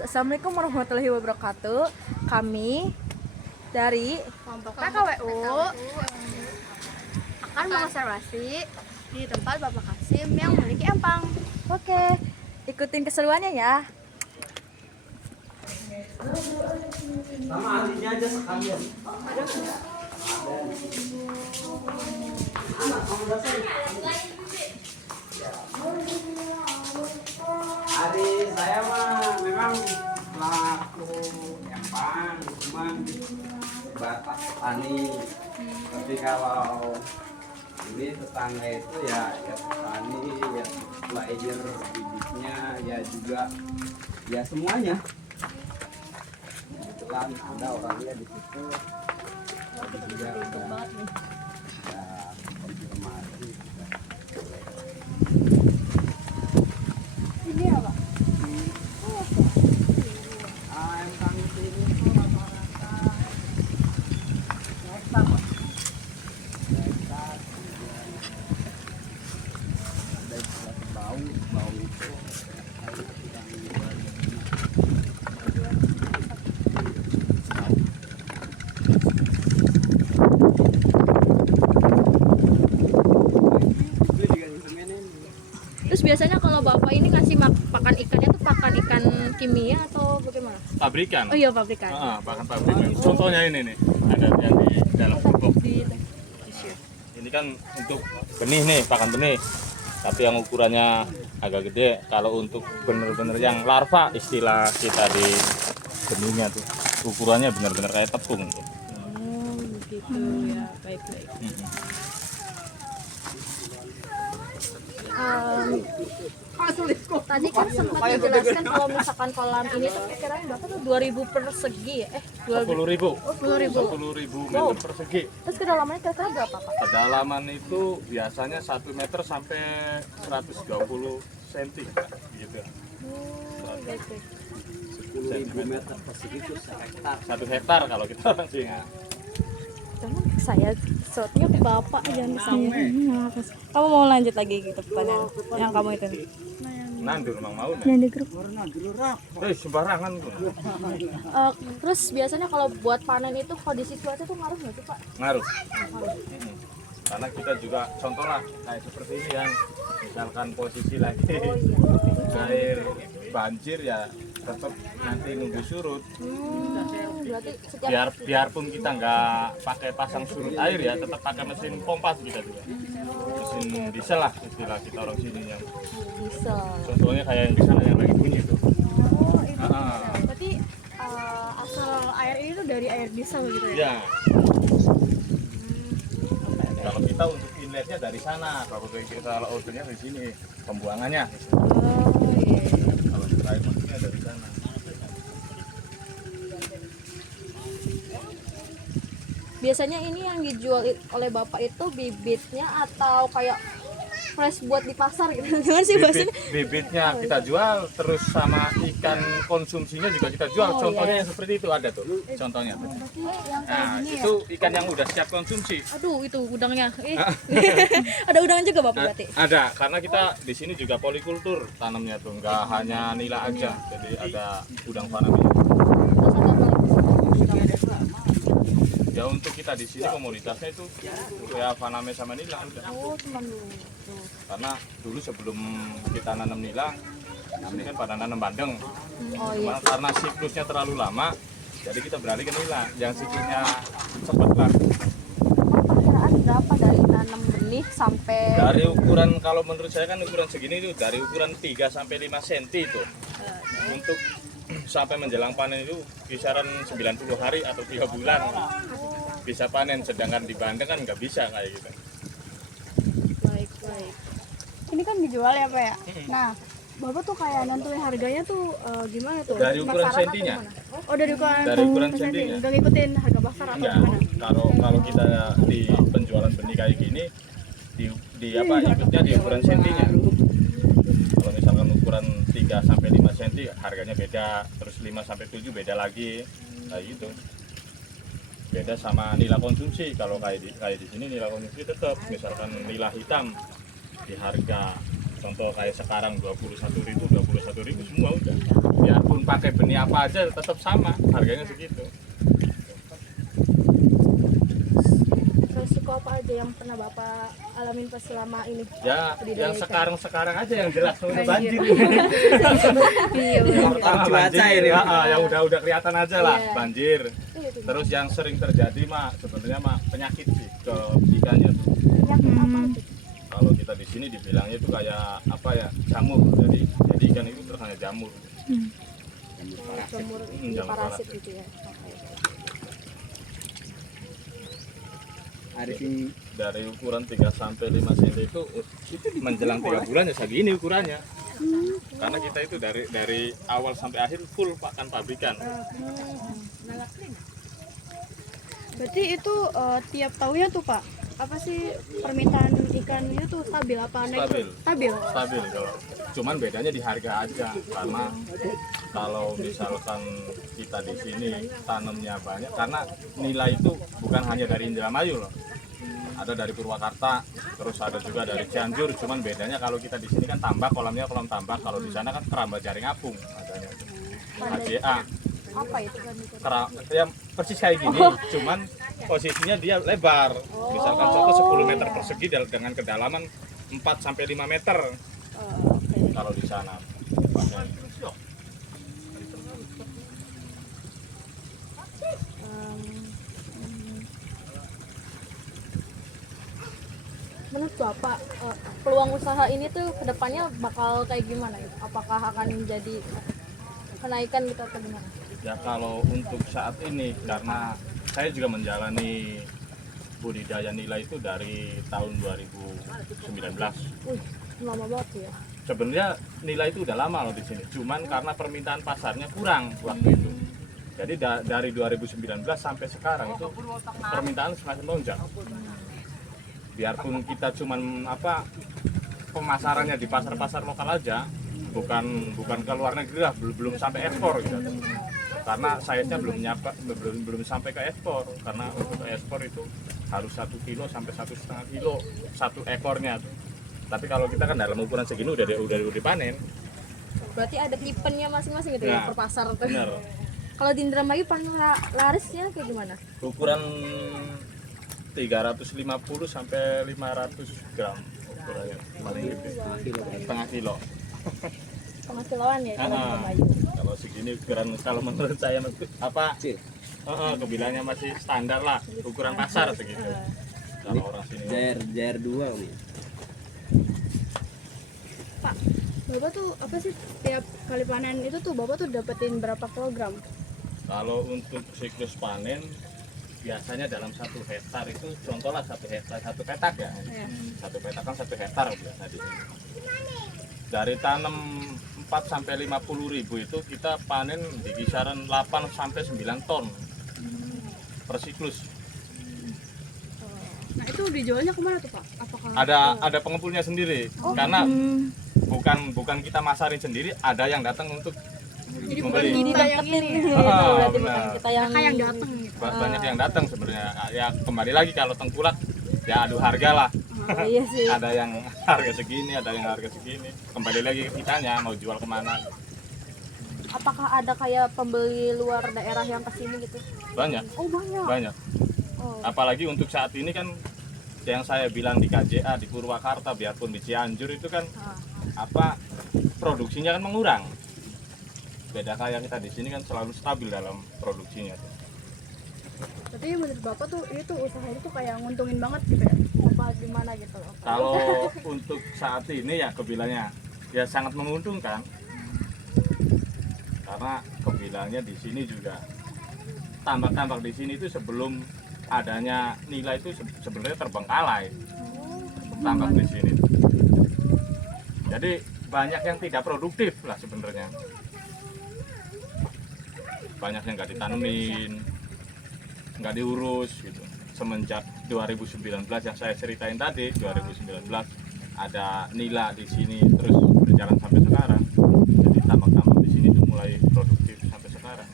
Assalamualaikum warahmatullahi wabarakatuh. Kami dari kelompok PKWU akan mengobservasi di tempat Bapak Kasim yang memiliki empang. Oke, ikutin keseruannya ya. Sama ahlinya aja sekalian. Hari saya mah memang pelaku empang, cuman batas petani. Tapi kalau ini tetangga itu ya petani, ya belajar bibitnya, ya juga ya semuanya. Kebetulan ada orangnya di situ. Ada juga ada konfirmasi. Ini apa? Empang itu ini rata-rata hektar. Ada istilah bau itu Terus biasanya kalau Bapak ini ngasih pakan ikannya tuh pakan ikan kimia atau bagaimana? Pabrikan. Oh iya, pabrikan. Pakan pabrikan. Contohnya ini nih, ada yang di dalam pupuk. Ini kan untuk benih nih, pakan benih. Tapi yang ukurannya agak gede. Kalau untuk bener-bener yang larva, istilah kita di benihnya tuh, ukurannya bener-bener kayak tepung. Oh, begitu ya. Baik-baik. Tadi kan sempat dijelaskan kalau misalkan kolam ini tuh kiranya berapa tuh 2.000 persegi ya? 10.000. 10.000. 10.000 meter persegi. Terus kedalamannya kira-kira berapa, Pak? Kedalaman itu biasanya 1 meter sampai 120 cm gitu. Baik-baik. 10.000 meter persegi itu sehektar. 1 hektar kalau kita orang singa. Jangan ke saya, shotnya ke Bapak, jangan ke saya. Kamu mau lanjut lagi gitu pertanyaan yang kamu itu? Nandur memang mau. Yang di grup. Sembarangan tuh. Terus biasanya kalau buat panen itu kondisi cuaca tuh ngaruh nggak sih, Pak? Ngaruh. Karena kita juga contoh lah kayak seperti ini yang misalkan posisi lagi air banjir ya tetap nanti nunggu surut. Berarti setiap Biarpun kita nggak pakai pasang surut air ya tetap pakai mesin pompa kita juga. Mesin diesel lah istilah kita orang sini yang bisa. contohnya kayak yang di sana yang lagi bunyi itu. Oh, itu. Berarti asal air ini tuh dari air diesel gitu ya? Ya. Kalau kita untuk inletnya dari sana, kalau kita outletnya dari sini, pembuangannya. Oh iya. Kalau kita air masuknya dari sana. Biasanya ini yang dijual oleh Bapak itu bibitnya atau kayak fresh buat di pasar gitu? Gimana sih bahasanya? Bibitnya kita jual, terus sama ikan konsumsinya juga kita jual. Oh, Contohnya iya. yang seperti itu ada tuh, contohnya. Nah, gini itu ikan yang udah siap konsumsi. Aduh, itu udangnya. Ada udang juga Bapak berarti? Ada, karena kita di sini juga polikultur tanamnya tuh, nggak hanya nila aja. Jadi ada udang faname. Ya untuk kita di sini komoditasnya itu ya faname sama nila udah. Oh, cuma dulu. Karena dulu sebelum kita nanam nila, ini kan pada nanam bandeng. Oh iya. Karena siklusnya terlalu lama, jadi kita beralih ke nila yang siklusnya cepat lah. Perkiraan berapa dari nanam benih sampai Dari ukuran, kalau menurut saya kan ukuran segini itu dari ukuran 3 sampai 5 cm itu. Untuk sampai menjelang panen itu kisaran 90 hari atau 3 bulan bisa panen, sedangkan di bandeng kan nggak bisa kayak gitu. baik-baik? Ini kan dijual ya, Pak ya? Nah, Bapak tuh kayak nentuin harganya tuh gimana tuh? Dari ukuran Pasaran atau sentinya. gimana? Oh, dari ukuran, Dari ukuran sentinya. Udah ngikutin harga pasar atau Enggak, gimana? kalau kita di penjualan benih kayak gini di apa ikutnya di ukuran sentinya. Kalau misalkan ukuran 3 sampai 5 cm harganya beda, terus 5 sampai 7 beda lagi. Kayak gitu. Beda sama nilai konsumsi. Kalau kayak di sini nilai konsumsi tetap misalkan nilai hitam di harga contoh kayak sekarang 21.000 semua udah. Biarpun pakai benih apa aja tetap sama, harganya segitu. Resiko apa aja yang pernah Bapak alamin pas selama ini? Ya, Budidaya yang ikan. sekarang aja yang jelas udah banjir. Iya, Yang pertama Cuaca banjir, ini. yang udah kelihatan aja lah Iya. banjir. Itu Terus yang sering terjadi mah sebenarnya mah penyakit sih ke ikannya tuh. penyakit apa itu? Kalau kita di sini dibilangnya itu kayak apa ya, jamur. Jadi ikan itu terkena jamur. Jamur Jamur parasit parasit. gitu ya. Oke. Hari ini Dari ukuran 3 sampai 5 cm itu menjelang 3 bulan ya segini ukurannya. Karena kita itu dari awal sampai akhir full pakan pabrikan. berarti itu tiap tahunnya tuh Pak, apa sih permintaan ikannya tuh stabil apa naik? Stabil. Stabil. Stabil kalau. Cuman bedanya di harga aja karena kalau misalkan kita di sini tanamnya banyak karena nilai itu bukan hanya dari Indramayu loh. Ada dari Purwakarta, terus ada juga dari Cianjur. Cuman bedanya kalau kita di sini kan tambak kolamnya kolam tambak, kalau di sana kan keramba jaring apung adanya. KJA. Apa itu kan itu? Ya persis kayak gini, cuman posisinya dia lebar. Misalkan contoh 10 meter persegi dengan kedalaman 4 sampai 5 meter. Oke. Kalau di sana. Menurut Bapak, peluang usaha ini tuh kedepannya bakal kayak gimana ya? Apakah akan menjadi kenaikan gitu atau gimana? Ya kalau untuk saat ini karena saya juga menjalani budidaya nilai itu dari tahun 2019. Wih, lama banget ya. Sebenarnya nilai itu udah lama loh di sini. Cuman karena permintaan pasarnya kurang waktu itu. Jadi dari 2019 sampai sekarang itu permintaan semakin lonjak. Biarpun kita cuman pemasarannya di pasar-pasar lokal aja, bukan ke luar negeri lah, belum sampai ekspor gitu. Karena size-nya belum sampai ke ekspor. Karena untuk ekspor itu harus 1 kilo sampai 1,5 kilo satu ekornya tuh. Tapi kalau kita kan dalam ukuran segini udah dipanen. Berarti ada tipenya masing-masing gitu ya Nah, per pasar tuh. Bener. Kalau di Indramayu paling larisnya kayak gimana? Ukuran 350 sampai 500 gram ukurannya paling gede. Setengah kilo. Setengah kiloan ya kalau di Ah, Indramayu. kalau segini ukuran kalau menurut saya apa? kecil. Kebilangnya masih standar lah ukuran pasar segitu. Kalau orang sini. Jair 2 nih. Pak, Bapak tuh apa sih tiap kali panen itu tuh Bapak tuh dapetin berapa kilogram? Kalau untuk siklus panen biasanya dalam 1 hektar itu contohlah 1 hektar 1 petak ya. Iya. 1 petak kan 1 hektar biasa di sini. Dari tanam 4 sampai 50 ribu itu kita panen di kisaran 8 sampai 9 ton per siklus. Nah itu dijualnya kemana tuh Pak? Apakah Ada pengepulnya sendiri karena bukan kita masarin sendiri, ada yang datang untuk jadi bukan membeli. kita yang ini? Gitu, Ah, berarti benar. bukan kita yang Kakak yang datang gitu. Banyak yang datang sebenarnya. Ya kembali lagi kalau tengkulak ya adu harga lah. Oh, iya sih. Ada yang harga segini, ada yang harga segini. Kembali lagi ke kitanya mau jual kemana. Apakah ada kayak pembeli luar daerah yang kesini gitu? Banyak, Oh banyak. banyak. Oh. Apalagi untuk saat ini kan yang saya bilang di KJA di Purwakarta biarpun di Cianjur itu kan Ah. produksinya kan mengurang. Beda kayak kita di sini kan selalu stabil dalam produksinya. Tapi menurut Bapak tuh ini tuh usaha itu tuh kayak nguntungin banget gitu ya? Apa gimana gitu loh? Kalau untuk saat ini ya kebilangnya ya sangat menguntungkan. Karena kebilangnya di sini juga tambak-tambak di sini itu sebelum adanya nilai itu sebenarnya terbengkalai. Tambak di sini. Jadi banyak yang tidak produktif lah sebenarnya. Banyak yang nggak ditanemin, nggak diurus gitu. Semenjak 2019 yang saya ceritain tadi, 2019 ada nila di sini terus berjalan sampai sekarang. Jadi tambak-tambak di sini tuh mulai produktif sampai sekarang.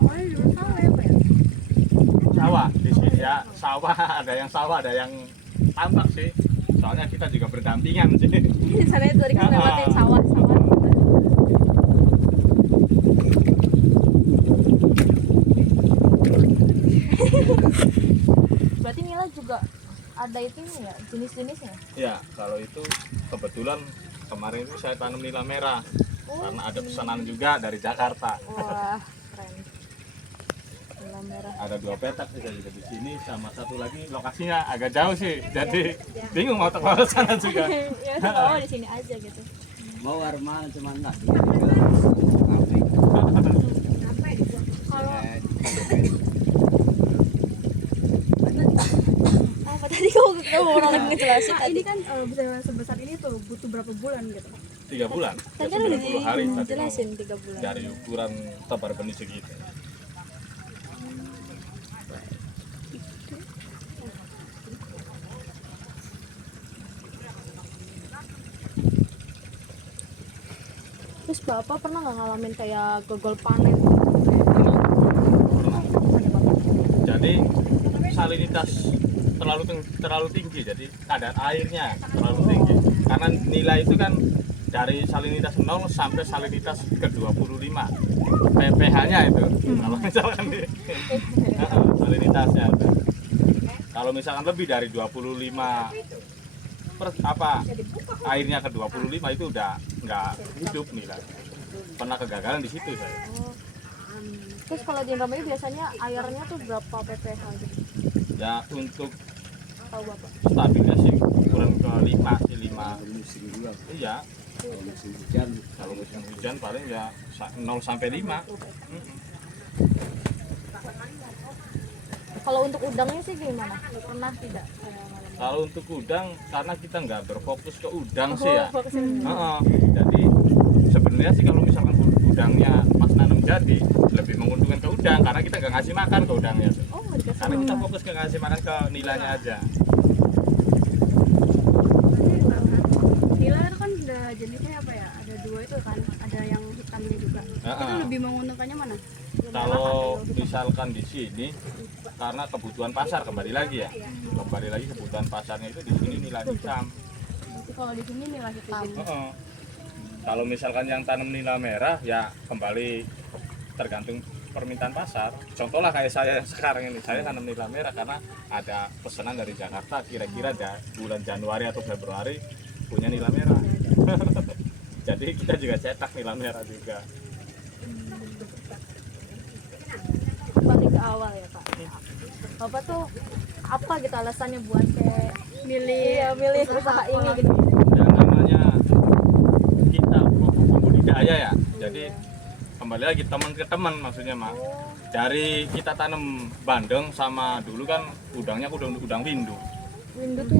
Awalnya dulu sawah ya Pak ya? Sawah di sini ya, sawah ada yang tambak sih. Soalnya kita juga berdampingan sih. Di sana itu tadi kan lewatin sawah-sawah gitu. Berarti nila juga ada itu ya jenis-jenisnya. Ya, kalau itu kebetulan kemarin itu saya tanam nila merah karena ada pesanan juga dari Jakarta. Wah, keren. Nila merah. Ada 2 petak sih juga di sini, sama satu lagi lokasinya agak jauh sih. Jadi bingung mau ke sana juga. Ya, oh di sini aja gitu. Mau warma cuman enggak. Kalau Apa tadi kamu orang lagi ngejelasin nah, tadi? ini kan bisa sebesar ini tuh butuh berapa bulan gitu? 3 bulan. Tadi Ya, kan udah 90 hari tadi dijelasin 3 bulan. dari ukuran tebar benih segitu. Terus bapak pernah nggak ngalamin kayak gagal panen? Jadi salinitas terlalu tinggi, jadi kadar airnya terlalu tinggi. Karena nilai itu kan dari salinitas 0 sampai salinitas ke 25 pph-nya itu. Kalau misalkan salinitasnya itu. Kalau misalkan lebih dari 25 airnya ke 25 itu udah nggak hidup nilai. Pernah kegagalan di situ saya. Terus kalau di Indramayu biasanya airnya tuh berapa pph gitu? Ya untuk Tahu bapak? stabilnya sih ukuran ke 5 sih 5. Musim juga. Iya, Kalau musim hujan kalau musim hujan paling ya 0 sampai 5. Kalau untuk udangnya sih gimana? Pernah tidak? Kalau untuk udang, karena kita nggak berfokus ke udang sih ya. Fokusin. Jadi sebenarnya sih kalau misalkan udangnya pas nanam jadi lebih menguntungkan ke udang karena kita nggak ngasih makan ke udangnya. Oh, nggak dikasih. Karena kita fokus ke ngasih makan ke nilainya aja. Nila itu kan udah jenisnya apa ya? Ada 2 itu kan, ada yang hitamnya juga. Itu lebih menguntungkannya mana? Kalau misalkan di sini karena kebutuhan pasar kembali lagi ya. Kembali lagi kebutuhan pasarnya itu di sini nilai hitam. Berarti kalau di sini nila hitam. Kalau misalkan yang tanam nila merah ya kembali tergantung permintaan pasar. Contoh lah kayak saya sekarang ini, saya tanam nila merah karena ada pesanan dari Jakarta kira-kira bulan Januari atau Februari punya nila merah. Jadi kita juga cetak nila merah juga. Balik ke awal ya Pak. Bapak tuh apa gitu alasannya buat kayak milih usaha ini gitu? Yang namanya kita pembudidaya ya. Jadi kembali lagi teman ke teman maksudnya mah. Dari kita tanam bandeng sama dulu kan udangnya udang windu. Windu tuh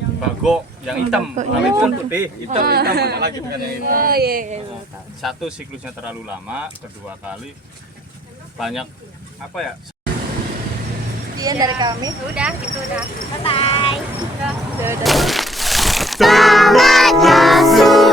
yang Bago yang hitam, kalau itu kan putih, hitam ada lagi kan yang hitam. oh iya tahu. Satu siklusnya terlalu lama, kedua kali banyak apa ya? Sekian dari kami. Udah, gitu udah. Bye bye. Udah. Selamat masuk.